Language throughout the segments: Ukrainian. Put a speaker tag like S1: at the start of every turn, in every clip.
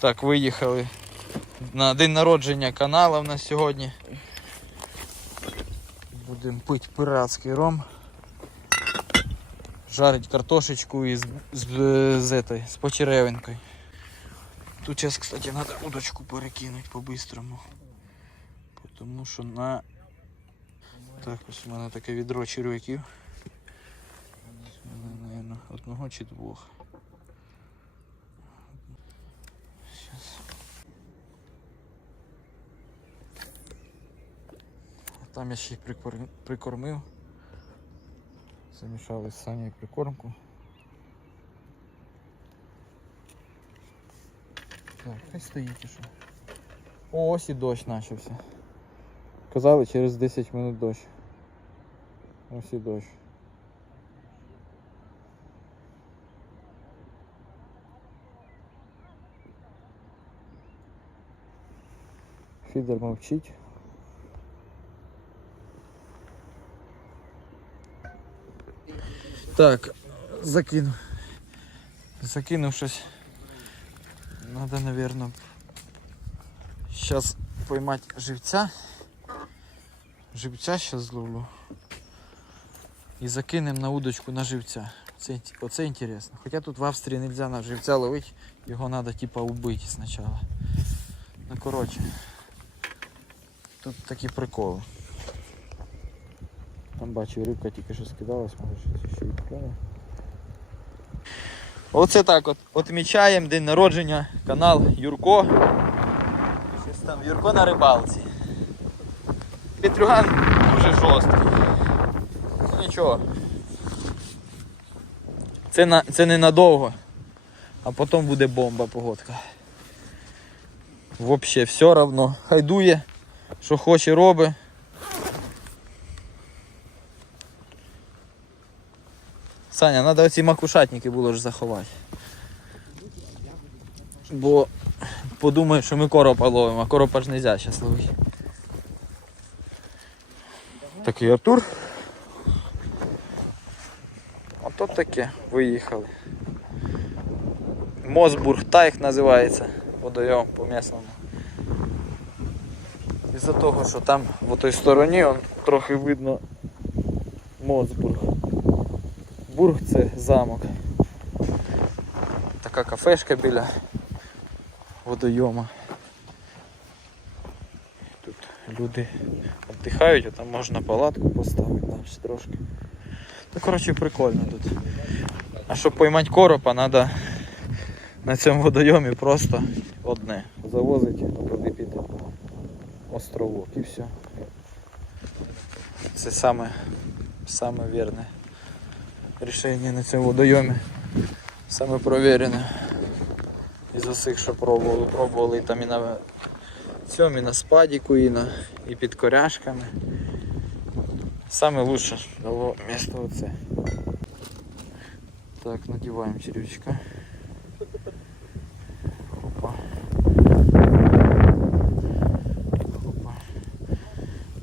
S1: Так, виїхали на день народження канала в нас сьогодні. Будемо пити пиратський ром. Жарить картошечку із, з, з, этой, з почеревинкою. Тут зараз, кстати, треба удочку перекинути по-бистрому. Тому що на... Так, ось у мене таке відро черв'яків. Наверное, одного чи двох. Там я ще їх прикор- прикормив. Замішали з прикормку. Так, хай стоїть і що. О, ось і дощ почався. Казали через 10 минут дощ. Ось і дощ. Фідер мовчить. Так, закинув. Закинув щось. Надо, наверное, сейчас поймать живця. Живця сейчас зловлю. І закинемо на удочку на живця. Це, оце інтересно. Хоча тут в Австрії нельзя на живця ловити, його треба типа убити спочатку. Ну коротше. Тут такі приколи. Там бачу, рибка тільки що скидалась, може щось ще й клюне. Оце так от отмічаємо день народження, канал Юрко. Щось там Юрко на рибалці. Петрюган дуже жорсткий. Ну нічого. Це, на, це ненадовго, а потім буде бомба погодка. Взагалі все равно. Хай дує, що хоче робить. Саня, треба оці макушатники було ж заховати. Бо подумають, що ми коропа ловимо, а коропа ж не можна зараз ловити. Такий Артур. Ото таке, виїхали. Мосбург Тайх називається водойом по місному. Із-за того, що там в той стороні он, трохи видно Мосбург. Бург це замок. Така кафешка біля водойома. Тут люди віддихають, а там можна палатку поставити там ще трошки. Ну коротше прикольно тут. А щоб поймати коропа, треба на цьому водойомі просто одне. Завозити туди під островок і все. Це саме, саме вірне рішення на цьому водойомі. Саме провірене. Із усіх, що пробували. Пробували там і на цьому, і на спадіку, і, на, і під коряшками. Саме лучше дало місто оце. Так, надіваємо червячка. Опа. Опа.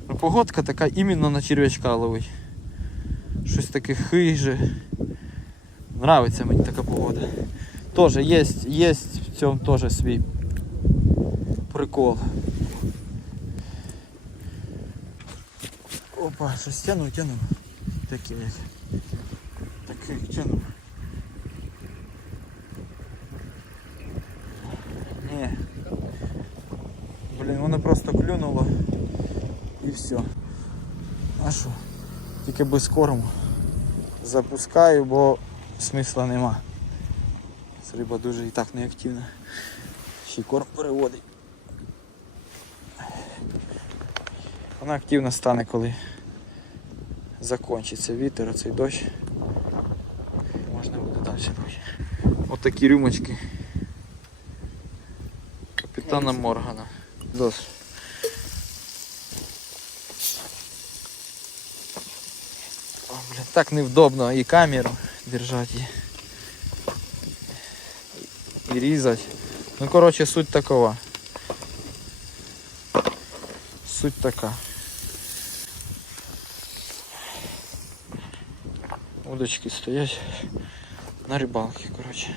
S1: Ну, погодка така іменно на червячка ловить. Щось таке хиже. Нравиться мені така погода. Тоже є, є в цьому теж свій прикол. Опа, щось тянув, тянув. Таке як. Таке тянув. Ні. Блін, воно просто клюнуло і все. А що? Тільки без корму. Запускаю, бо смисла нема. Риба дуже і так неактивна. Ще корм переводить. Вона активно стане, коли закінчиться вітер, оцей дощ. Можна буде далі. Ось такі рюмочки. Капітана Моргана. Дос. так невдобно і камеру держати. І, і різати. Ну коротше суть такова. Суть така. Удочки стоять на рибалці, коротше.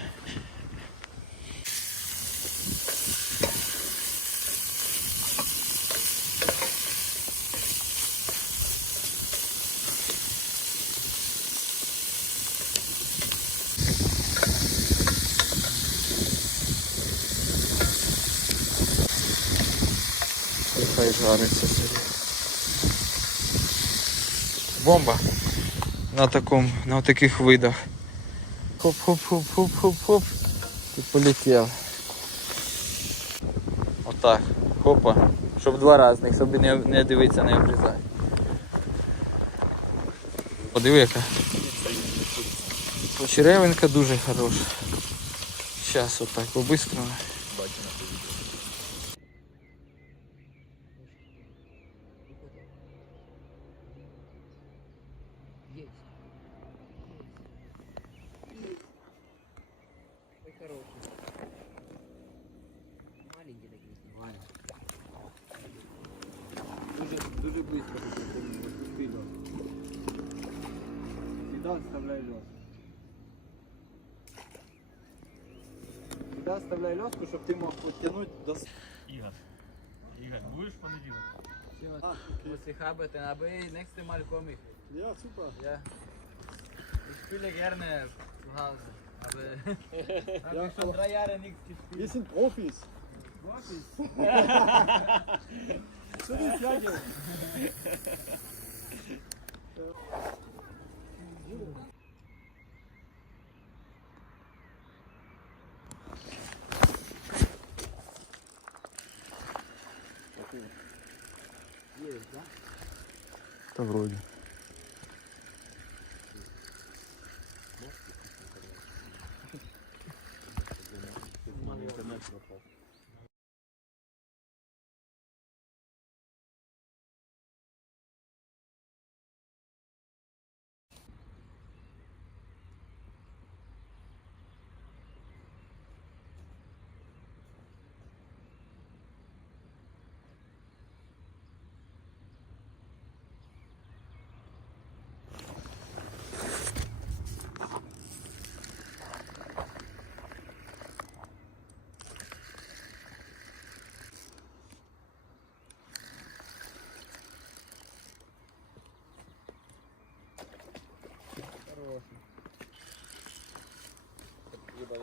S1: Хай жариться собі. Бомба на такому, на таких видах. Хоп-хоп-хоп-хоп-хоп-хоп. І полетів. Отак. Хопа. Щоб два різних, щоб не, не дивитися, не обрізати. Подиви яка. Почеревинка дуже хороша. Зараз отак по-бистрому.
S2: Сюди вставляй льос. Сюди вставляй льоску, щоб ти мог підтягнути до... с-
S3: Ігор. Ігор, будеш в понеділок?
S2: А,
S4: Muss ich haben, aber ich nächstes Mal komme ich.
S2: Ja, super.
S4: Ja. Ich spiele gerne zu Hause. Aber habe
S2: Ja,
S4: ich schon
S2: aber-
S4: drei Jahre nichts gespielt.
S2: Wir sind Profis. Profis? so wie es ja geht.
S4: Есть. Да
S3: вроде.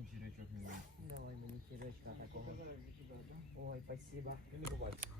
S3: Вон черечок не.
S4: Давай мне черечка такого. Ой, спасибо.
S3: Ти не побачиш.